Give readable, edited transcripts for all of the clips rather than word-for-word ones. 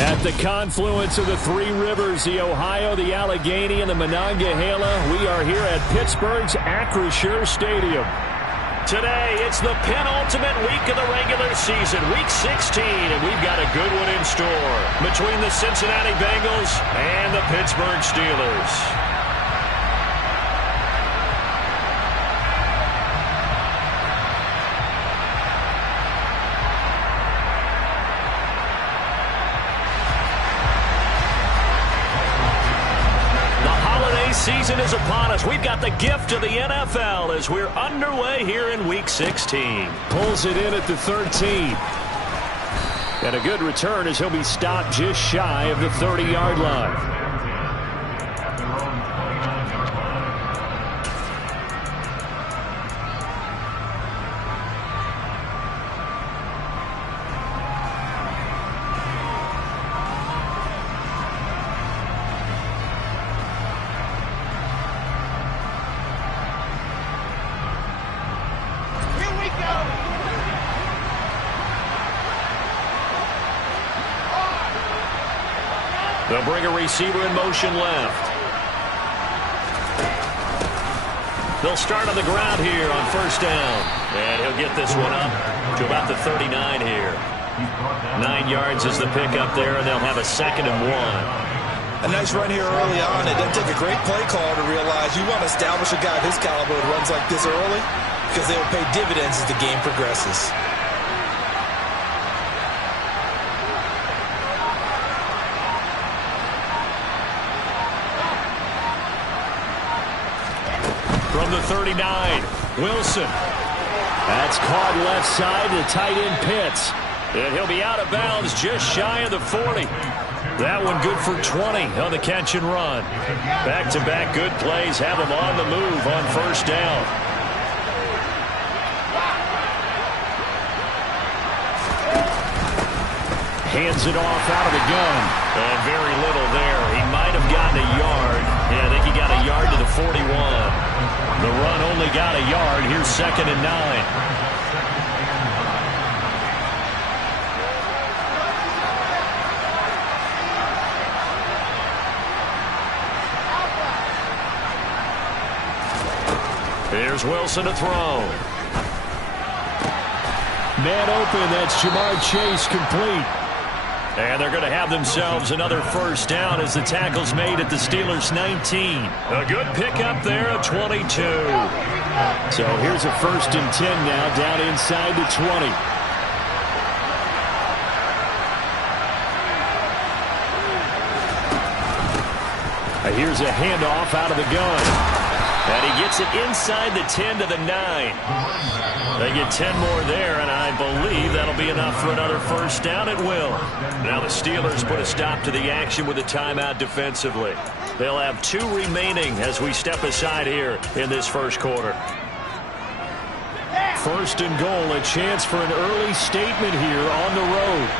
At the confluence of the three rivers, the Ohio, the Allegheny, and the Monongahela, we are here at Pittsburgh's Acrisure Stadium. Today, it's the penultimate week of the regular season, Week 16, and we've got a good one in store between the Cincinnati Bengals and the Pittsburgh Steelers. Season is upon us. We've got the gift of the NFL as we're underway here in Week 16. Pulls it in at the 13. And a good return as he'll be stopped just shy of the 30-yard line. They'll bring a receiver in motion left. They'll start on the ground here on first down. And he'll get this one up to about the 39 here. 9 yards is the pickup there, and they'll have a 2nd and 1. A nice run here early on. It doesn't take a great play call to realize you want to establish a guy of his caliber who runs like this early because they will pay dividends as the game progresses. From the 39, Wilson. That's caught left side to tight end Pitts. And he'll be out of bounds just shy of the 40. That one good for 20 on the catch and run. Back-to-back good plays have him on the move on first down. Hands it off out of the gun. And very little there. He might have gotten a yard. Yeah, I think he got a yard to the 41. The run only got a yard. Here's 2nd and 9. Here's Wilson to throw. Man open, that's Jamar Chase complete. And they're going to have themselves another first down as the tackle's made at the Steelers' 19. A good pickup there at 22. So here's a 1st and 10 now down inside the 20. Here's a handoff out of the gun. And he gets it inside the 10 to the 9. They get 10 more there, and I believe that'll be enough for another first down. It will. Now the Steelers put a stop to the action with a timeout defensively. They'll have 2 remaining as we step aside here in this first quarter. 1st and goal, a chance for an early statement here on the road.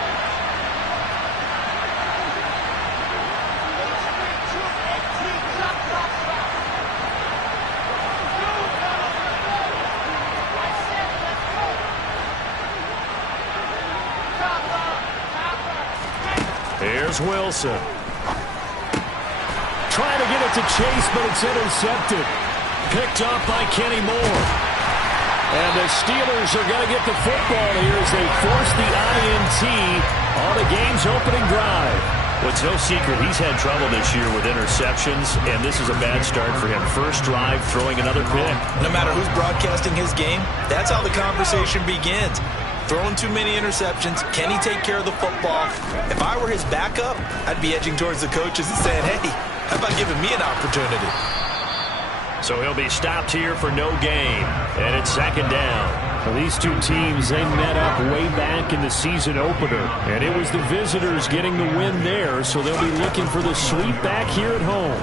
Here's Wilson. Trying to get it to Chase, but it's intercepted. Picked up by Kenny Moore. And the Steelers are going to get the football here as they force the INT on the game's opening drive. Well, it's no secret he's had trouble this year with interceptions, and this is a bad start for him. First drive, throwing another pick. No matter who's broadcasting his game, that's how the conversation begins. Throwing too many interceptions. Can he take care of the football? If I were his backup, I'd be edging towards the coaches and saying, hey, how about giving me an opportunity? So he'll be stopped here for no gain. And it's 2nd down. Well, these two teams, they met up way back in the season opener. And it was the visitors getting the win there, so they'll be looking for the sweep back here at home.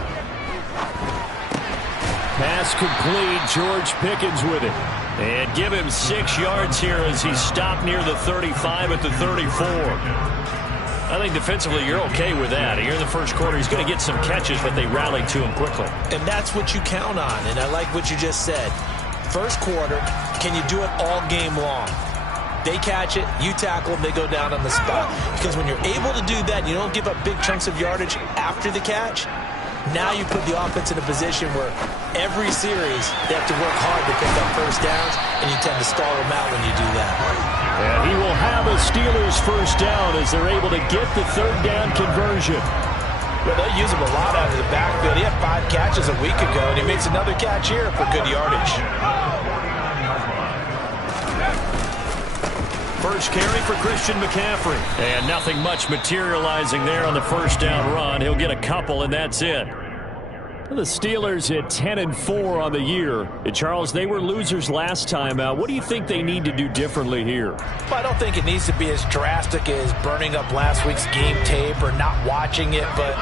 Pass complete. George Pickens with it. And give him 6 yards here as he's stopped near the 35 at the 34. I think defensively you're okay with that. Here in the first quarter, he's going to get some catches, but they rallied to him quickly. And that's what you count on, and I like what you just said. First quarter, can you do it all game long? They catch it, you tackle them, they go down on the spot. Because when you're able to do that, you don't give up big chunks of yardage after the catch. Now you put the offense in a position where every series they have to work hard to pick up first downs, and you tend to stall them out when you do that. And he will have a Steelers first down as they're able to get the third down conversion. Well, they'll use him a lot out of the backfield. He had 5 catches a week ago, and he makes another catch here for good yardage. First carry for Christian McCaffrey. And nothing much materializing there on the first down run. He'll get a couple, and that's it. The Steelers at 10-4 on the year. And Charles, they were losers last time out. What do you think they need to do differently here? Well, I don't think it needs to be as drastic as burning up last week's game tape or not watching it, but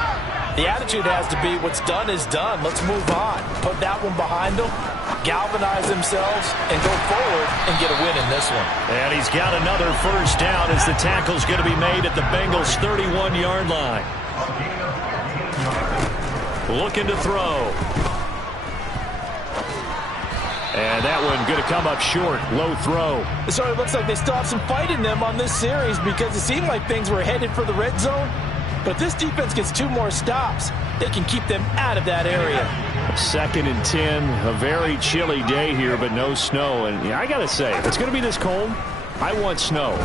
the attitude has to be what's done is done. Let's move on. Put that one behind them, galvanize themselves, and go forward and get a win in this one. And he's got another first down as the tackle's going to be made at the Bengals' 31-yard line. Looking to throw. And that one going to come up short. Low throw. So it looks like they still have some fight in them on this series because it seemed like things were headed for the red zone. But if this defense gets 2 more stops, they can keep them out of that area. 2nd and 10. A very chilly day here, but no snow. And I got to say, if it's going to be this cold, I want snow.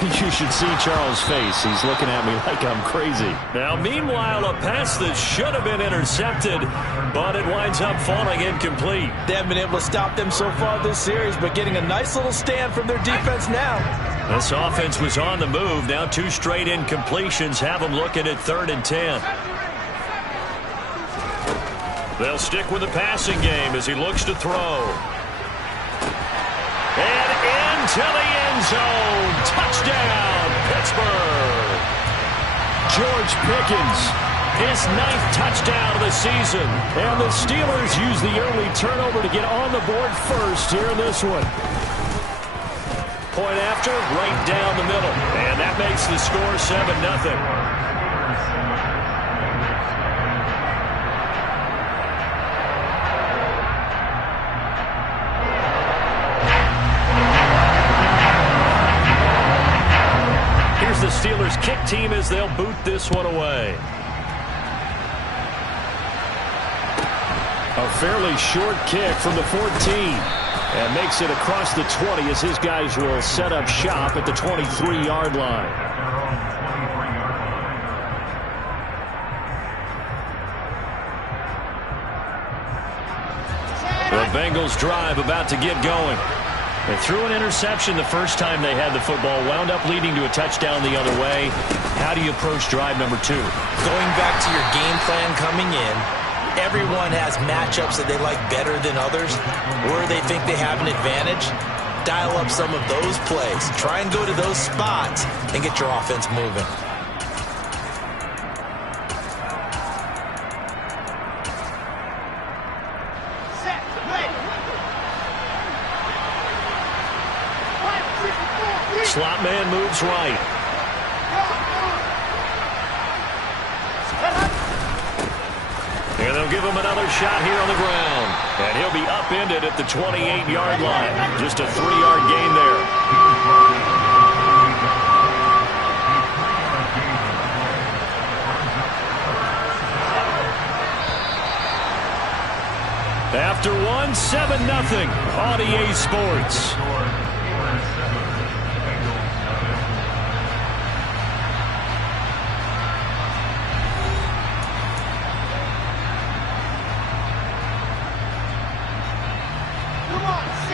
You should see Charles' face. He's looking at me like I'm crazy. Now, meanwhile, a pass that should have been intercepted, but it winds up falling incomplete. They haven't been able to stop them so far this series, but getting a nice little stand from their defense now. This offense was on the move. Now 2 straight incompletions have them looking at 3rd and 10. They'll stick with the passing game as he looks to throw. And into the end zone. Touchdown, Pittsburgh. George Pickens, his 9th touchdown of the season. And the Steelers use the early turnover to get on the board first here in this one. Point after, right down the middle. And that makes the score 7-0. The Steelers kick team as they'll boot this one away. A fairly short kick from the 14. And makes it across the 20 as his guys will set up shop at the 23-yard line. The Bengals drive about to get going. They threw an interception the first time they had the football, wound up leading to a touchdown the other way. How do you approach drive number 2? Going back to your game plan coming in, everyone has matchups that they like better than others, where they think they have an advantage. Dial up some of those plays. Try and go to those spots and get your offense moving. Slot man moves right. And they'll give him another shot here on the ground. And he'll be upended at the 28-yard line. Just a 3-yard gain there. After one, 7-0 on EA Sports.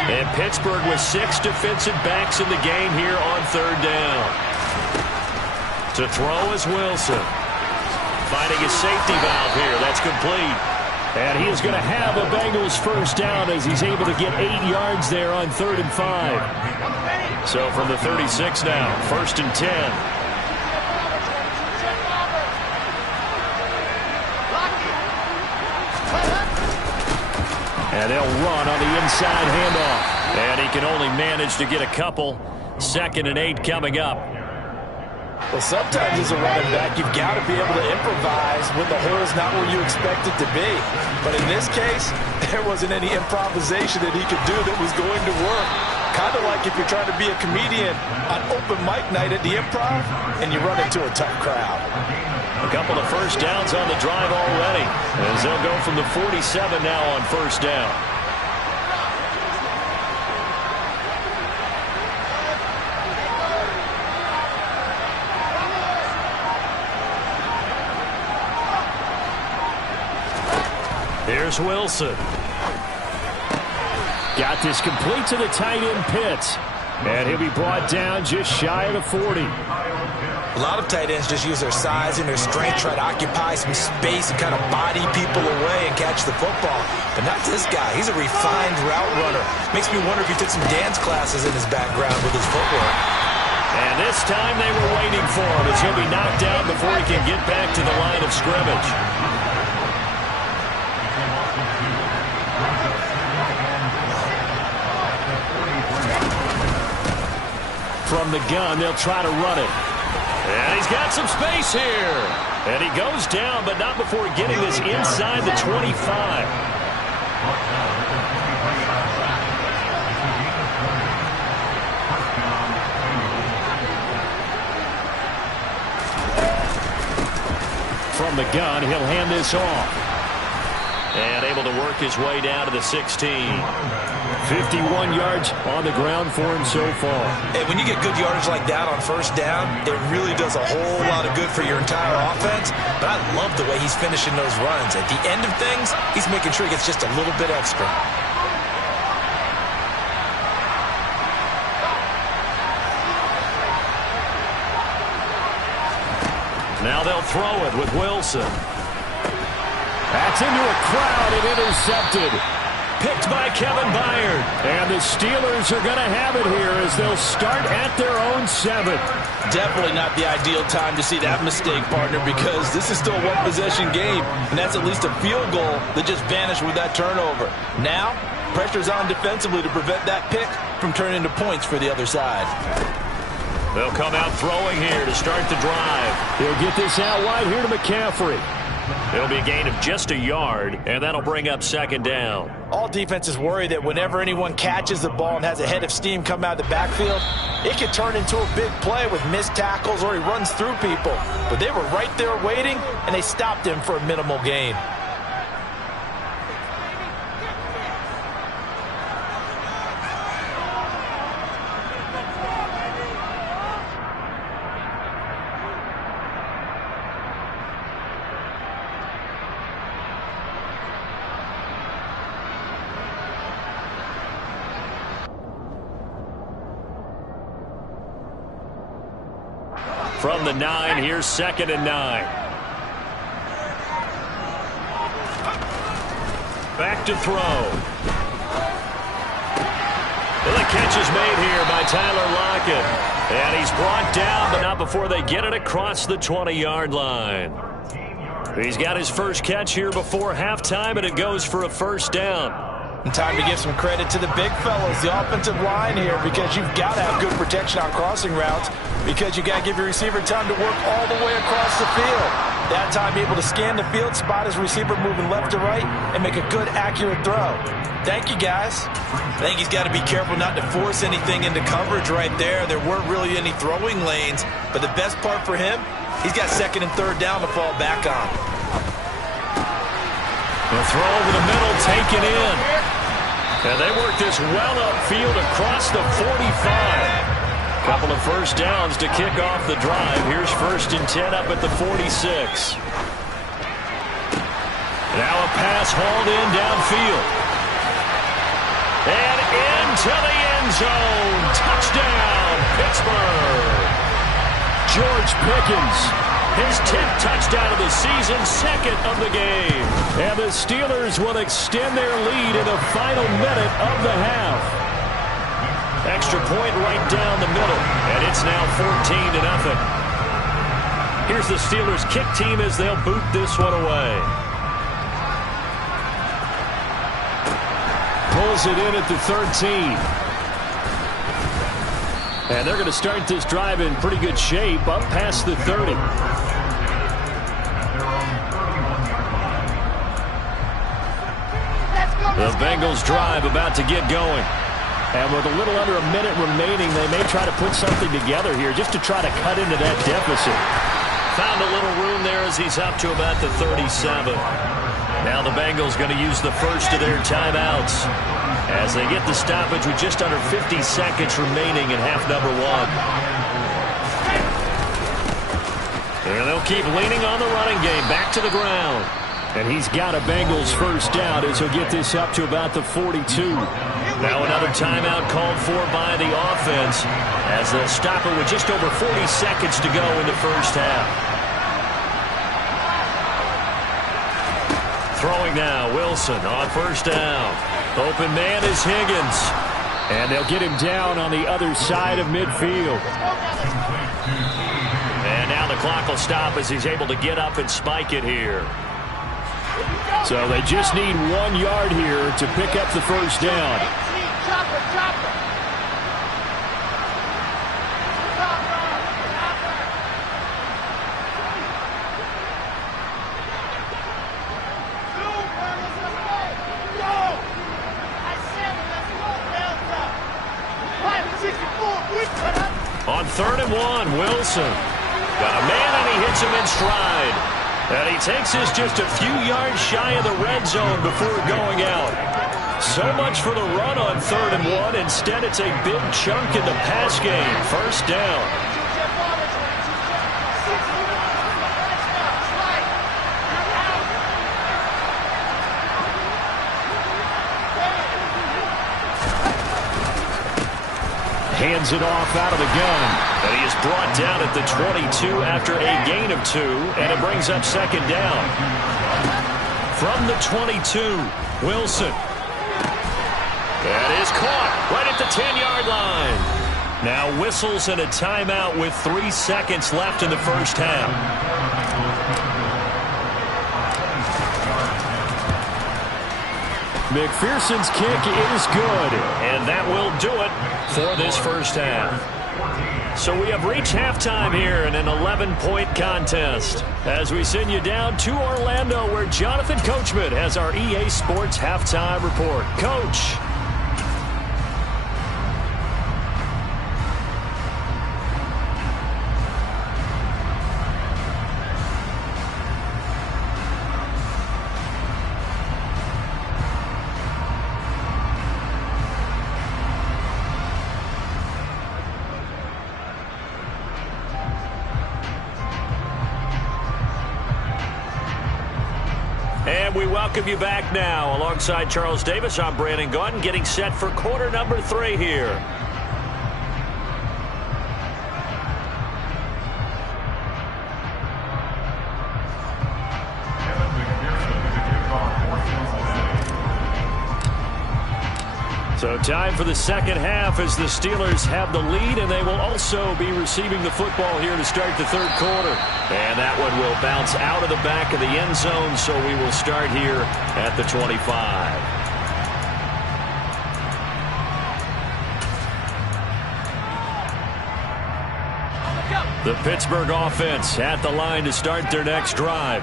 And Pittsburgh with 6 defensive backs in the game here on 3rd down. To throw is Wilson. Finding his safety valve here. That's complete. And he is going to have a Bengals first down as he's able to get 8 yards there on 3rd and 5. So from the 36 now, 1st and 10. And they'll run on the inside handoff. And he can only manage to get a couple. 2nd and 8 coming up. Well, sometimes as a running back, you've got to be able to improvise when the hole is not where you expect it to be. But in this case, there wasn't any improvisation that he could do that was going to work. Kind of like if you're trying to be a comedian on open mic night at the Improv and you run into a tough crowd. A couple of first downs on the drive already, as they'll go from the 47 now on first down. Here's Wilson. Got this complete to the tight end Pitts. And he'll be brought down just shy of the 40. A lot of tight ends just use their size and their strength, try to occupy some space and kind of body people away and catch the football. But not this guy. He's a refined route runner. Makes me wonder if he took some dance classes in his background with his footwork. And this time they were waiting for him as he'll be knocked out before he can get back to the line of scrimmage. From the gun, they'll try to run it. And he's got some space here. And he goes down, but not before getting this inside the 25. From the gun, he'll hand this off. And able to work his way down to the 16. 51 yards on the ground for him so far. Hey, when you get good yardage like that on first down, it really does a whole lot of good for your entire offense. But I love the way he's finishing those runs. At the end of things, he's making sure he gets just a little bit extra. Now they'll throw it with Wilson. That's into a crowd and intercepted. Picked by Kevin Byard. And the Steelers are going to have it here as they'll start at their own 7. Definitely not the ideal time to see that mistake, partner, because this is still a one-possession game, and that's at least a field goal that just vanished with that turnover. Now, pressure's on defensively to prevent that pick from turning into points for the other side. They'll come out throwing here to start the drive. He'll get this out wide here to McCaffrey. It'll be a gain of just a yard, and that'll bring up second down. All defenses worry that whenever anyone catches the ball and has a head of steam come out of the backfield, it can turn into a big play with missed tackles or he runs through people. But they were right there waiting, and they stopped him for a minimal gain. From the 9, here's 2nd and 9. Back to throw. And the catch is made here by Tyler Lockett. And he's brought down, but not before they get it across the 20-yard line. He's got his first catch here before halftime, and it goes for a first down. And time to give some credit to the big fellas, the offensive line here, because you've got to have good protection on crossing routes, because you got to give your receiver time to work all the way across the field. That time able to scan the field, spot his receiver moving left to right, and make a good, accurate throw. Thank you, guys. I think he's got to be careful not to force anything into coverage right there. There weren't really any throwing lanes, but the best part for him, he's got 2nd and 3rd down to fall back on. The throw over the middle, taken in. And they work this well upfield across the 45. Couple of first downs to kick off the drive. Here's 1st and 10 up at the 46. Now a pass hauled in downfield. And into the end zone. Touchdown, Pittsburgh. George Pickens. His 10th touchdown of the season, 2nd of the game. And the Steelers will extend their lead in the final minute of the half. Extra point right down the middle, and it's now 14-0. Here's the Steelers kick team as they'll boot this one away. Pulls it in at the 13. And they're going to start this drive in pretty good shape up past the 30. The Bengals drive about to get going. And with a little under a minute remaining, they may try to put something together here just to try to cut into that deficit. Found a little room there as he's up to about the 37. Now the Bengals going to use the first of their timeouts as they get the stoppage with just under 50 seconds remaining in half number one. And they'll keep leaning on the running game. Back to the ground. And he's got a Bengals first down as he'll get this up to about the 42. Now another timeout called for by the offense as they'll stop it with just over 40 seconds to go in the first half. Throwing now, Wilson on first down. Open man is Higgins. And they'll get him down on the other side of midfield. And now the clock will stop as he's able to get up and spike it here. So they just need 1 yard here to pick up the first down. On 3rd and 1, Wilson. Got a man and he hits him in stride. And he takes this just a few yards shy of the red zone before going out. So much for the run on 3rd and 1. Instead, it's a big chunk in the pass game. First down. Hands it off out of the gun. And he is brought down at the 22 after a gain of 2, and it brings up second down. From the 22, Wilson. That is caught right at the 10-yard line. Now whistles and a timeout with 3 seconds left in the first half. McPherson's kick is good. And that will do it for this first half. So we have reached halftime here in an 11-point contest as we send you down to Orlando where Jonathan Coachman has our EA Sports halftime report. Coach. And we welcome you back now. Alongside Charles Davis, I'm Brandon Gaudin, getting set for quarter number 3 here. So time for the second half as the Steelers have the lead, and they will also be receiving the football here to start the third quarter. And that one will bounce out of the back of the end zone, so we will start here at the 25. The Pittsburgh offense at the line to start their next drive.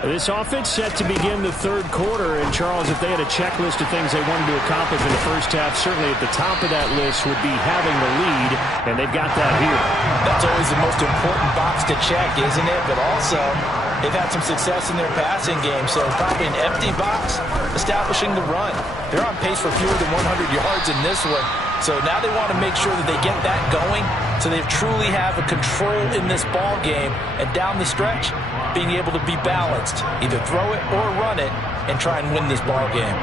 This offense set to begin the third quarter, and Charles, if they had a checklist of things they wanted to accomplish in the first half, certainly at the top of that list would be having the lead, and they've got that here. That's always the most important box to check, isn't it? But also, they've had some success in their passing game, so probably an empty box, establishing the run. They're on pace for fewer than 100 yards in this one, so now they want to make sure that they get that going so they truly have a control in this ball game, and down the stretch, being able to be balanced, either throw it or run it, and try and win this ball game.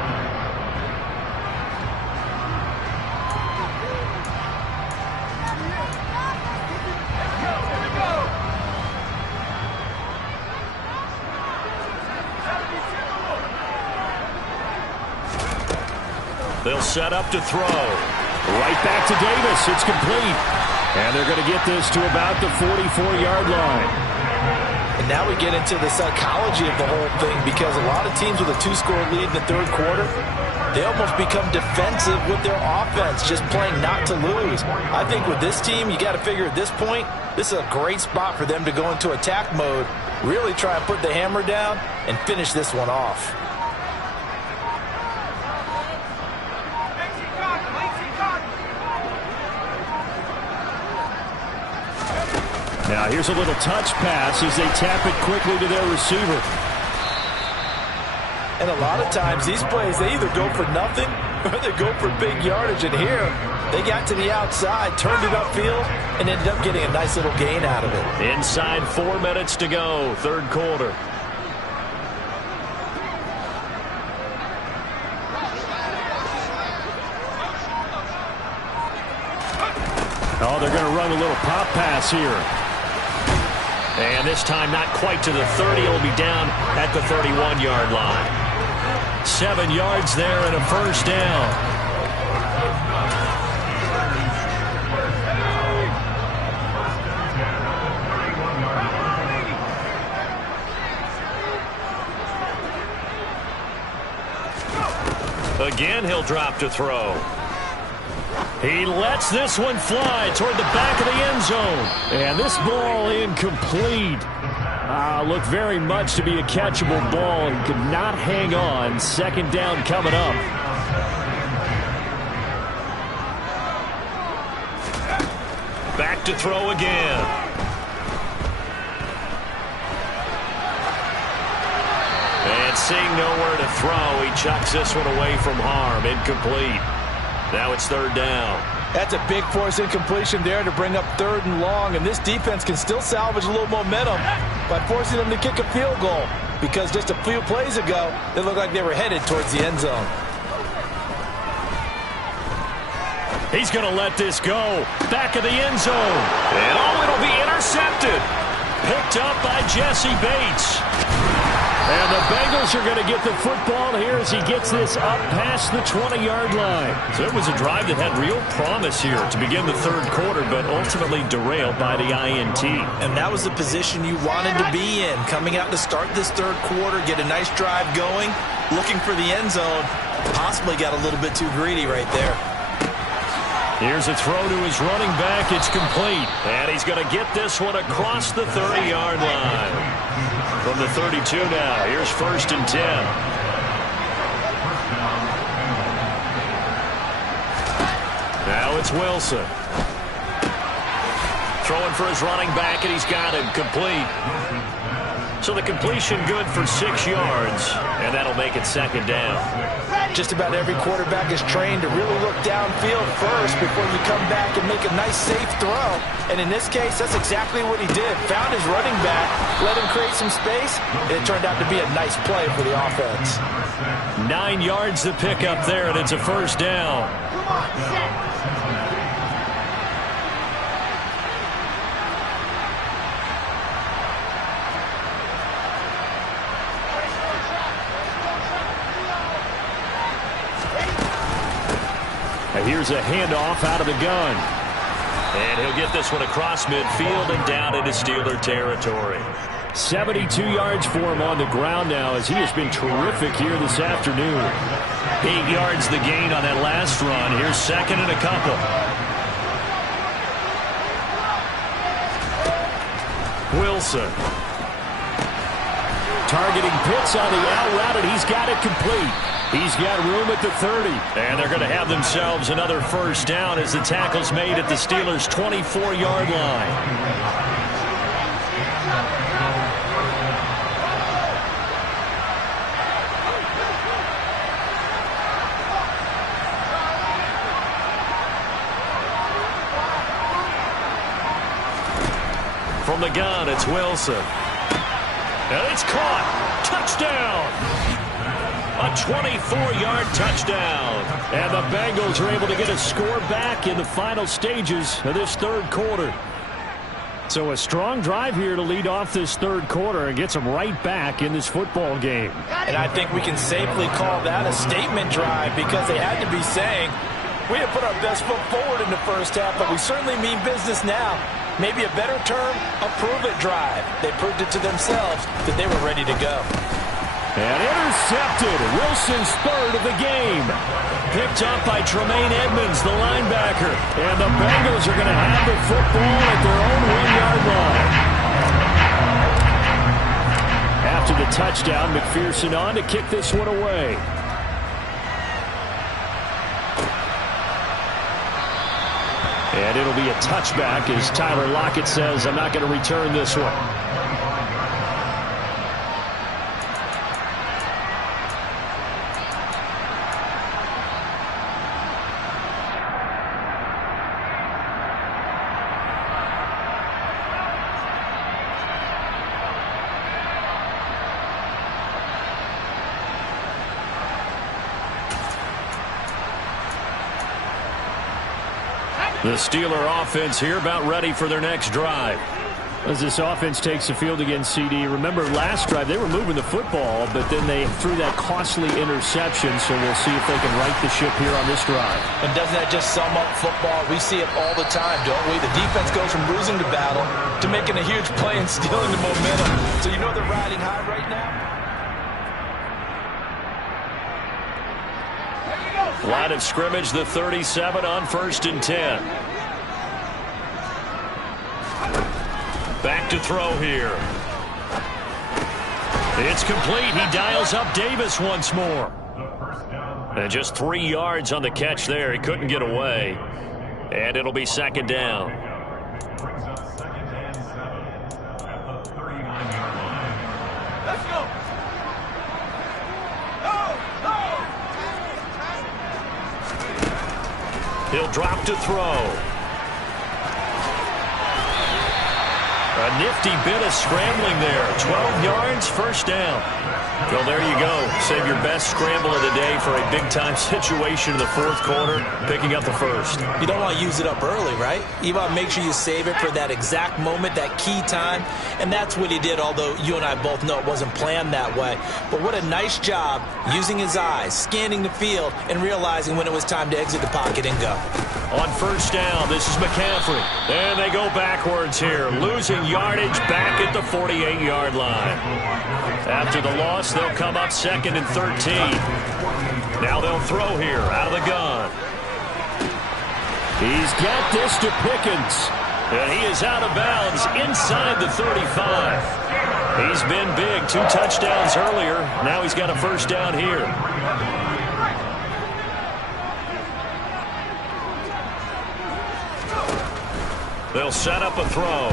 They'll set up to throw. Right back to Davis. It's complete. And they're going to get this to about the 44-yard line. And now we get into the psychology of the whole thing, because a lot of teams with a 2-score lead in the third quarter, they almost become defensive with their offense, just playing not to lose. I think with this team, you got to figure at this point, this is a great spot for them to go into attack mode, really try and put the hammer down and finish this one off. Now here's a little touch pass as they tap it quickly to their receiver. And a lot of times these plays, they either go for nothing or they go for big yardage. And here, they got to the outside, turned it upfield, and ended up getting a nice little gain out of it. Inside 4 minutes to go, third quarter. Oh, they're going to run a little pop pass here. And this time not quite to the 30. It'll be down at the 31-yard line. 7 yards there and a first down. Again, he'll drop to throw. He lets this one fly toward the back of the end zone. And this ball incomplete. Looked very much to be a catchable ball and could not hang on. Second down coming up. Back to throw again. And seeing nowhere to throw, he chucks this one away from harm. Incomplete. Now it's third down. That's a big force incompletion there to bring up 3rd and long, and this defense can still salvage a little momentum by forcing them to kick a field goal, because just a few plays ago, they looked like they were headed towards the end zone. He's going to let this go. Back of the end zone. And oh, it'll be intercepted. Picked up by Jesse Bates. And the Bengals are going to get the football here as he gets this up past the 20-yard line. So it was a drive that had real promise here to begin the third quarter, but ultimately derailed by the INT. And that was the position you wanted to be in. Coming out to start this third quarter, get a nice drive going, looking for the end zone. Possibly got a little bit too greedy right there. Here's a throw to his running back. It's complete. And he's going to get this one across the 30-yard line. From the 32 now, here's 1st and 10. Now it's Wilson. Throwing for his running back, and he's got it complete. So the completion good for 6 yards, and that'll make it second down. Just about every quarterback is trained to really look downfield first before you come back and make a nice, safe throw. And in this case, that's exactly what he did. Found his running back, let him create some space, and it turned out to be a nice play for the offense. 9 yards to pick up there, and it's a first down. Here's a handoff out of the gun. And he'll get this one across midfield and down into Steeler territory. 72 yards for him on the ground now as he has been terrific here this afternoon. 8 yards the gain on that last run. Here's second and a couple. Wilson. Targeting Pitts on the out route, and he's got it complete. He's got room at the 30. And they're going to have themselves another first down as the tackle's made at the Steelers' 24-yard line. From the gun, it's Wilson. And it's caught. Touchdown. A 24-yard touchdown. And the Bengals are able to get a score back in the final stages of this third quarter. So a strong drive here to lead off this third quarter and gets them right back in this football game. And I think we can safely call that a statement drive because they had to be saying, we have put our best foot forward in the first half, but we certainly mean business now. Maybe a better term, a prove-it drive. They proved it to themselves that they were ready to go. And intercepted. Wilson's third of the game. Picked up by Tremaine Edmonds, the linebacker. And the Bengals are going to have the football at their own 1-yard line. After the touchdown, McPherson on to kick this one away. And it'll be a touchback as Tyler Lockett says, I'm not going to return this one. The Steeler offense here about ready for their next drive. As this offense takes the field against CD, remember last drive they were moving the football, but then they threw that costly interception, so we'll see if they can right the ship here on this drive. And doesn't that just sum up football? We see it all the time, don't we? The defense goes from losing the battle to making a huge play and stealing the momentum. So you know they're riding high right now? Line of scrimmage, the 37 on 1st and 10. Back to throw here. It's complete. He dials up Davis once more. And just 3 yards on the catch there. He couldn't get away. And it'll be 2nd down. Let's go. He'll drop to throw. A nifty bit of scrambling there. 12 yards, 1st down. Well, there you go. Save your best scramble of the day for a big-time situation in the 4th quarter, picking up the 1st. You don't want to use it up early, right? You want to make sure you save it for that exact moment, that key time. And that's what he did, although you and I both know it wasn't planned that way. But what a nice job using his eyes, scanning the field, and realizing when it was time to exit the pocket and go. On 1st down, this is McCaffrey. And they go backwards here, losing yardage back at the 48-yard line. After the loss, they'll come up 2nd and 13. Now they'll throw here out of the gun. He's got this to Pickens. And he is out of bounds inside the 35. He's been big. 2 touchdowns earlier. Now he's got a 1st down here. They'll set up a throw.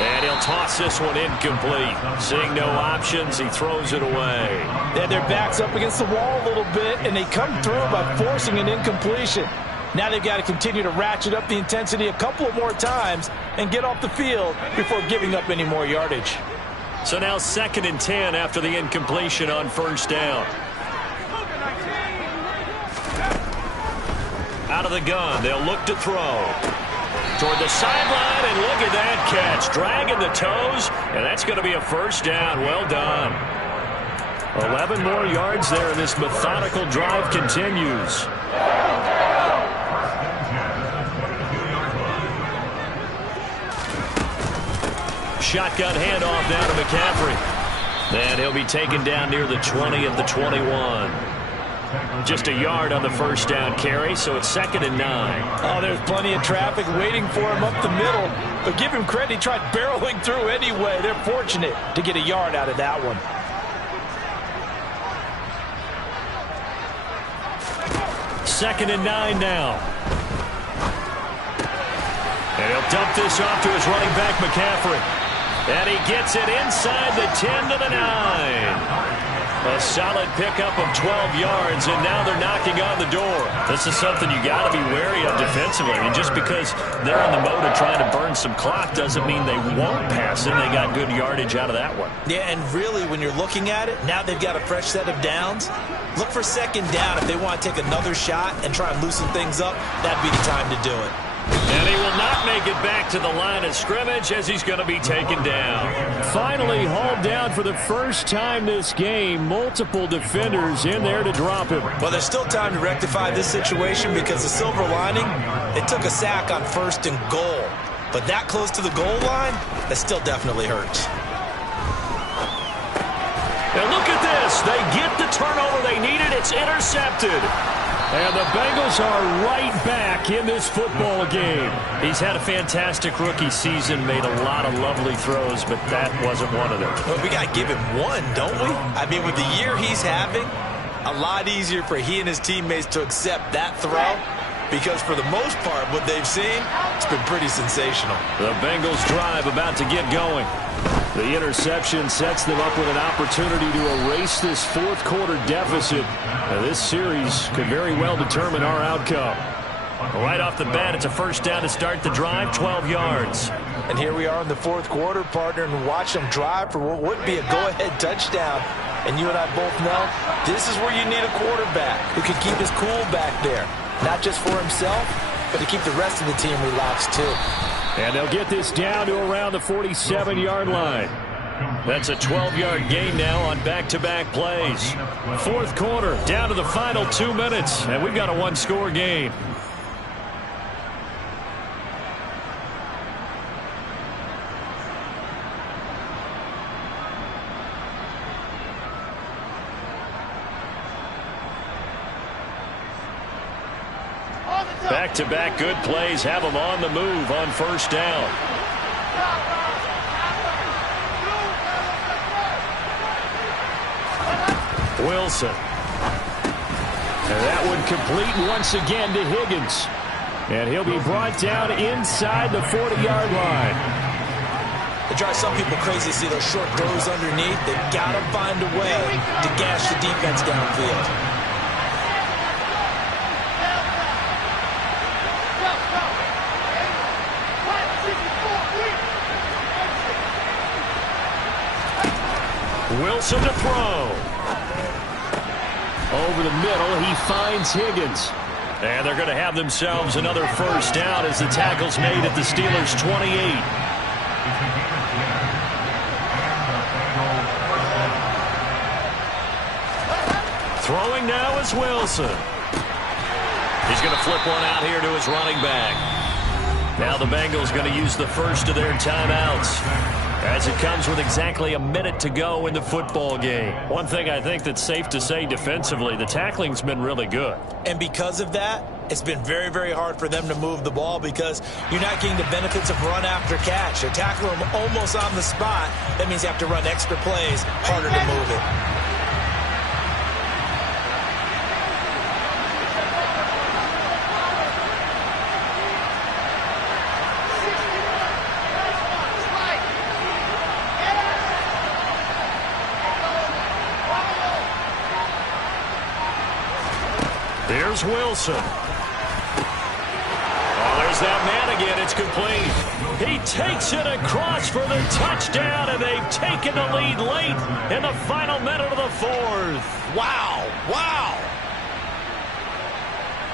And he'll toss this one incomplete. Seeing no options, he throws it away. They had their backs up against the wall a little bit, and they come through by forcing an incompletion. Now they've got to continue to ratchet up the intensity a couple of more times and get off the field before giving up any more yardage. So now 2nd and 10 after the incompletion on 1st down. Out of the gun, they'll look to throw. Toward the sideline, and look at that catch. Dragging the toes, and that's going to be a 1st down. Well done. 11 more yards there, and this methodical drive continues. Shotgun handoff down to McCaffrey. And he'll be taken down near the 20 at the 21. Just a yard on the 1st down carry, so it's 2nd and 9. Oh, there's plenty of traffic waiting for him up the middle. But give him credit, he tried barreling through anyway. They're fortunate to get a yard out of that one. Second and 9 now. And he'll dump this off to his running back, McCaffrey. And he gets it inside the 10 to the 9. A solid pickup of 12 yards, and now they're knocking on the door. This is something you got to be wary of defensively. I mean, just because they're in the mode of trying to burn some clock doesn't mean they won't pass it. They got good yardage out of that one. Yeah, and really, when you're looking at it, now they've got a fresh set of downs. Look for 2nd down if they want to take another shot and try and loosen things up. That'd be the time to do it. And he will not make it back to the line of scrimmage as he's going to be taken down. Finally hauled down for the first time this game. Multiple defenders in there to drop him. Well, there's still time to rectify this situation because the silver lining, they took a sack on 1st and goal. But that close to the goal line, that still definitely hurts. And look at this. They get the turnover they needed. It's intercepted. And the Bengals are right back in this football game. He's had a fantastic rookie season, made a lot of lovely throws, but that wasn't one of them. Well, we got to give him one, don't we? I mean, with the year he's having, A lot easier for he and his teammates to accept that throw because for the most part, what they've seen, it's been pretty sensational. The Bengals drive about to get going. The interception sets them up with an opportunity to erase this fourth quarter deficit. Now, this series could very well determine our outcome. Right off the bat, it's a first down to start the drive, 12 yards. And here we are in the fourth quarter, partner, and watch them drive for what would be a go-ahead touchdown. And you and I both know this is where you need a quarterback who can keep his cool back there. Not just for himself, but to keep the rest of the team relaxed too. And they'll get this down to around the 47-yard line. That's a 12-yard gain now on back-to-back plays. Fourth quarter, down to the final 2 minutes, and we've got a one-score game. Back-to-back good plays have them on the move on first down. Wilson. And that one complete once again to Higgins. And he'll be brought down inside the 40-yard line. It drives some people crazy to see those short throws underneath. They've got to find a way to gash the defense downfield. Wilson to throw. Over the middle, he finds Higgins. And they're going to have themselves another first down as the tackle's made at the Steelers' 28. Throwing now is Wilson. He's going to flip one out here to his running back. Now the Bengals going to use the first of their timeouts, as it comes with exactly a minute to go in the football game. One thing I think that's safe to say defensively, the tackling's been really good. And because of that, it's been very, very hard for them to move the ball because you're not getting the benefits of run after catch. They're tackling them almost on the spot. That means you have to run extra plays, harder to move it. Here's Wilson. Oh, there's that man again. It's complete. He takes it across for the touchdown, and they've taken the lead late in the final minute of the fourth. Wow. Wow.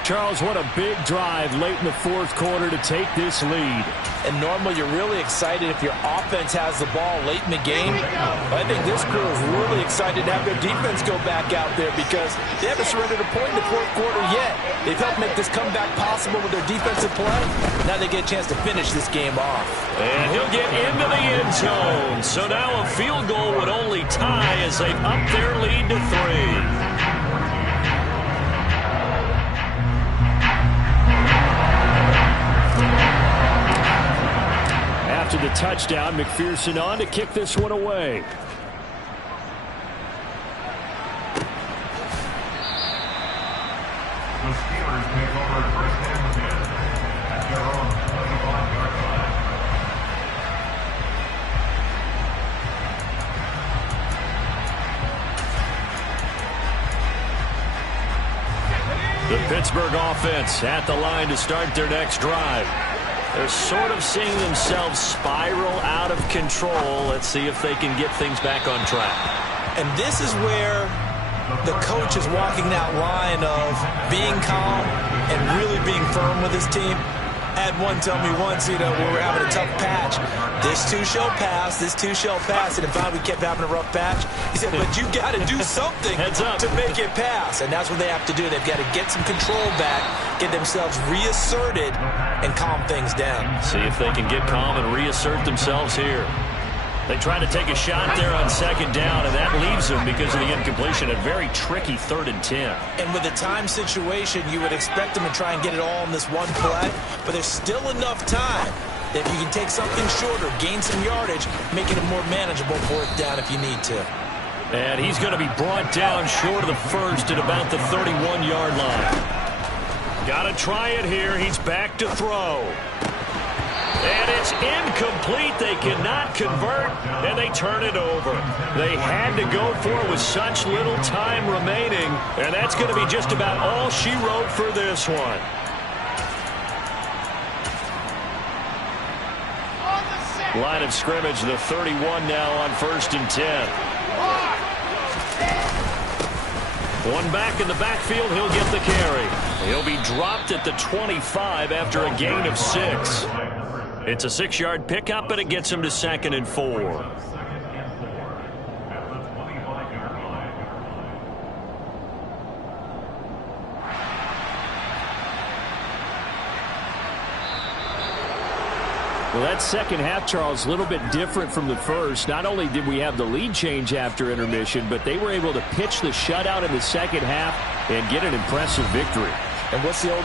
Charles, what a big drive late in the fourth quarter to take this lead. And normally you're really excited if your offense has the ball late in the game. But I think this crew is really excited to have their defense go back out there because they haven't surrendered a point in the fourth quarter yet. They've helped make this comeback possible with their defensive play. Now they get a chance to finish this game off. And he'll get into the end zone. So now a field goal would only tie as they've upped their lead to 3. After the touchdown, McPherson on to kick this one away. The Steelers take over first and 10 at their own 25-yard line. The Pittsburgh offense at the line to start their next drive. They're sort of seeing themselves spiral out of control. Let's see if they can get things back on track. And this is where the coach is walking that line of being calm and really being firm with his team. I had one tell me once, where we're having a tough patch. This too shall pass, this too shall pass. And if we kept having a rough patch, he said, but you got to do something to make it pass. And that's what they have to do. They've got to get some control back, get themselves reasserted, and calm things down. See if they can get calm and reassert themselves here. They try to take a shot there on second down, and that leaves them because of the incompletion. A very tricky 3rd and 10. And with a time situation, you would expect them to try and get it all in this one play, but there's still enough time that if you can take something shorter, gain some yardage, make it a more manageable 4th down if you need to. And he's going to be brought down short of the first at about the 31-yard line. Got to try it here. He's back to throw. And it's incomplete. They cannot convert, and they turn it over. They had to go for it with such little time remaining, and that's going to be just about all she wrote for this one. Line of scrimmage, the 31 now on 1st and 10. One back in the backfield, he'll get the carry. He'll be dropped at the 25 after a gain of 6. It's a 6-yard pickup, but it gets him to 2nd and 4. Well, that second half, Charles, a little bit different from the first. Not only did we have the lead change after intermission, but they were able to pitch the shutout in the second half and get an impressive victory. And what's the old